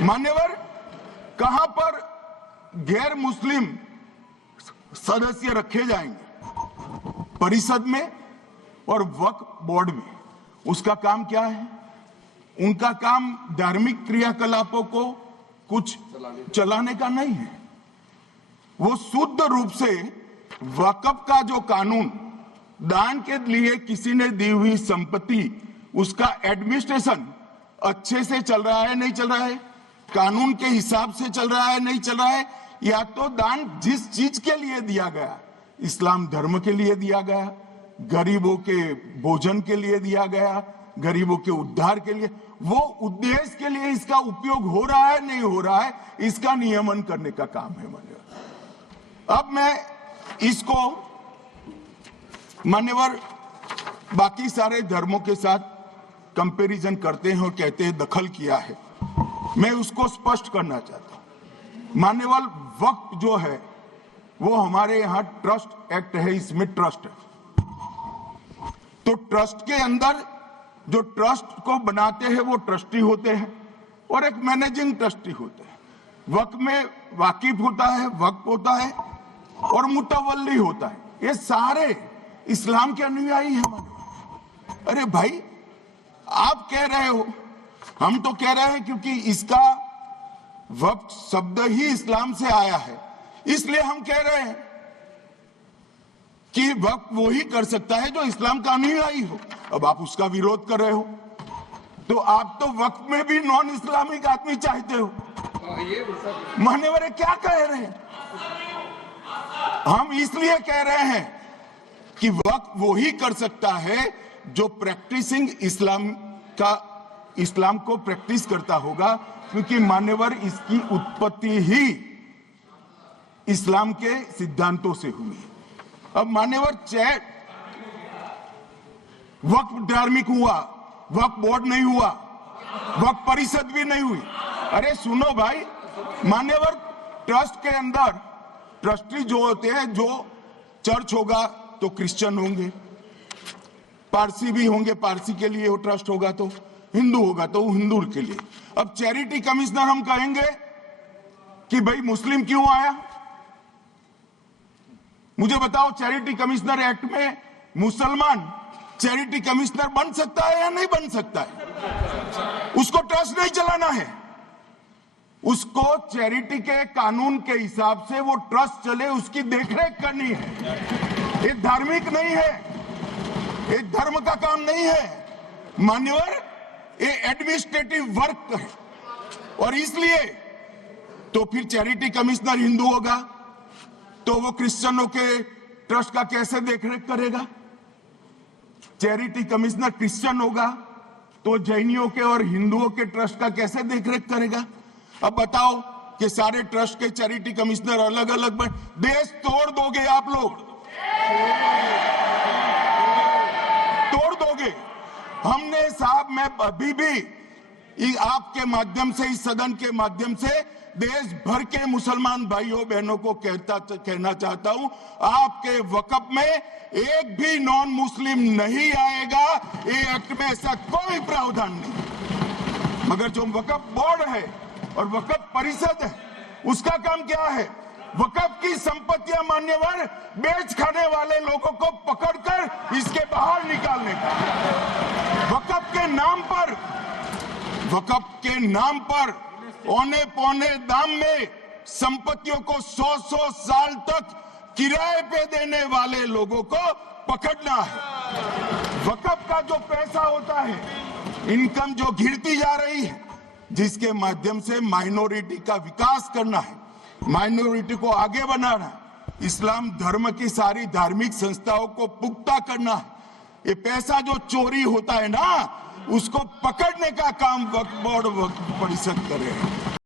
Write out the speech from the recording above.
मान्यवर, कहां पर गैर मुस्लिम सदस्य रखे जाएंगे? परिषद में और वक्फ बोर्ड में। उसका काम क्या है? उनका काम धार्मिक क्रियाकलापों को कुछ चलाने का नहीं है। वो शुद्ध रूप से वक्फ का जो कानून, दान के लिए किसी ने दी हुई संपत्ति, उसका एडमिनिस्ट्रेशन अच्छे से चल रहा है नहीं चल रहा है, कानून के हिसाब से चल रहा है नहीं चल रहा है, या तो दान जिस चीज के लिए दिया गया, इस्लाम धर्म के लिए दिया गया, गरीबों के भोजन के लिए दिया गया, गरीबों के उद्धार के लिए, वो उद्देश्य के लिए इसका उपयोग हो रहा है नहीं हो रहा है, इसका नियमन करने का काम है मान्यवर। अब मैं इसको मान्यवर बाकी सारे धर्मों के साथ कंपैरिजन करते हैं और कहते हैं दखल किया है। मैं उसको स्पष्ट करना चाहता हूं। मान्यवर, वक्फ जो है वो हमारे यहां ट्रस्ट एक्ट है, इसमें ट्रस्ट है। तो ट्रस्ट के अंदर जो ट्रस्ट को बनाते हैं वो ट्रस्टी होते हैं और एक मैनेजिंग ट्रस्टी होते हैं। वक्फ में वाकिफ होता है, वक्फ होता है और मुतवल्ली होता है। ये सारे इस्लाम के अनुयायी हैं। अरे भाई, आप कह रहे हो, हम तो कह रहे हैं क्योंकि इसका वक्फ शब्द ही इस्लाम से आया है, इसलिए हम कह रहे हैं कि वक्फ वो ही कर सकता है जो इस्लाम का अनुयायी हो। अब आप उसका विरोध कर रहे हो, तो आप तो वक्फ में भी नॉन इस्लामिक आदमी चाहते हो। मान्यवर, क्या कह रहे हैं? हम इसलिए कह रहे हैं कि वक्फ वो ही कर सकता है जो प्रैक्टिसिंग इस्लाम को प्रैक्टिस करता होगा, क्योंकि मान्यवर इसकी उत्पत्ति ही इस्लाम के सिद्धांतों से हुई। अब मान्यवर, वक्फ धार्मिक हुआ, वक्फ बोर्ड नहीं हुआ, वक्फ परिषद भी नहीं हुई। अरे सुनो भाई, मान्यवर, ट्रस्ट के अंदर ट्रस्टी जो होते हैं, जो चर्च होगा तो क्रिश्चियन होंगे, पारसी भी होंगे, पारसी के लिए वो ट्रस्ट होगा, तो हिंदू होगा तो हिंदू के लिए। अब चैरिटी कमिश्नर हम कहेंगे कि भाई मुस्लिम क्यों आया? मुझे बताओ, चैरिटी कमिश्नर एक्ट में मुसलमान चैरिटी कमिश्नर बन सकता है या नहीं बन सकता है? उसको ट्रस्ट नहीं चलाना है, उसको चैरिटी के कानून के हिसाब से वो ट्रस्ट चले, उसकी देखरेख करनी है। ये धार्मिक नहीं है, ये धर्म का काम नहीं है मान्यवर, ये एडमिनिस्ट्रेटिव वर्क है। और इसलिए तो फिर चैरिटी कमिश्नर हिंदू होगा तो वो क्रिश्चियनों के ट्रस्ट का कैसे देखरेख करेगा? चैरिटी कमिश्नर क्रिश्चियन होगा तो जैनियों के और हिंदुओं के ट्रस्ट का कैसे देखरेख करेगा? अब बताओ कि सारे ट्रस्ट के चैरिटी कमिश्नर अलग अलग देश तोड़ दोगे आप लोग, तोड़ दोगे। हमने साहब, मैं अभी भी आपके माध्यम से, इस सदन के माध्यम से देश भर के मुसलमान भाइयों बहनों को कहना चाहता हूं, आपके वक्फ में एक भी नॉन मुस्लिम नहीं आएगा। ये एक्ट में ऐसा कोई प्रावधान नहीं। मगर जो वक्फ बोर्ड है और वक्फ परिषद है, उसका काम क्या है? वक्फ की संपत्तियां मान्यवर बेच खाने वाले लोगों को पकड़कर इसके बाहर निकालने का। वक्फ के नाम पर औने पौने दाम में संपत्तियों को 100 साल तक किराए पे देने वाले लोगों को पकड़ना है। वक्फ का जो पैसा होता है, इनकम जो गिरती जा रही है, जिसके माध्यम से माइनॉरिटी का विकास करना है, माइनॉरिटी को आगे बढ़ाना है, इस्लाम धर्म की सारी धार्मिक संस्थाओं को पुख्ता करना है। ये पैसा जो चोरी होता है ना, उसको पकड़ने का काम वक्फ बोर्ड, वक्फ परिषद कर रहे हैं।